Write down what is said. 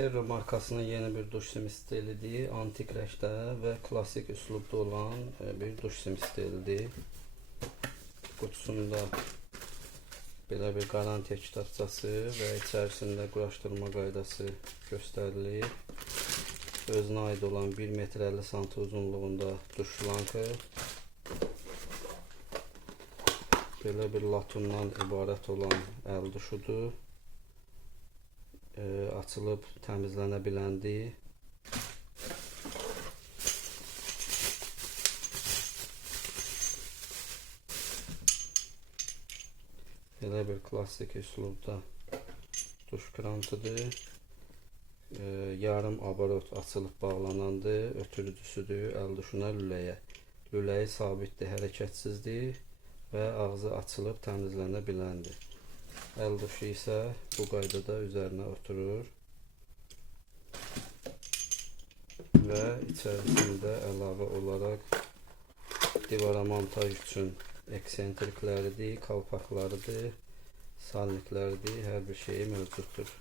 Terro markasının yeni bir duş sim stilidir. Antik rəngdə və klasik üslubda olan bir duş sim stilidir. Qutusunda belə bir qarantiya kitabçası və içərisində quraşdırma qaydası göstərilir. Özünə aid olan 1 metr 50 sm uzunluğunda duş şlankı. Belə bir latundan ibarət olan əl duşudur. Açılıb təmizlənə biləndir. Belə bir klasik üslubda duş krantıdır. Yarım abarot açılıb bağlanandır. Ötürücüsüdür əl duşuna lüləyə. Lüləyi sabitdir, hərəkətsizdir və ağzı açılıb təmizlənə biləndir. Əl duşu isə bu qaydada üzərinə oturur və içərisində əlavə olaraq divara montaj üçün eksentrikləridir, kalpaklarıdır, salnikləridir, hər bir şeyi mövcuddur.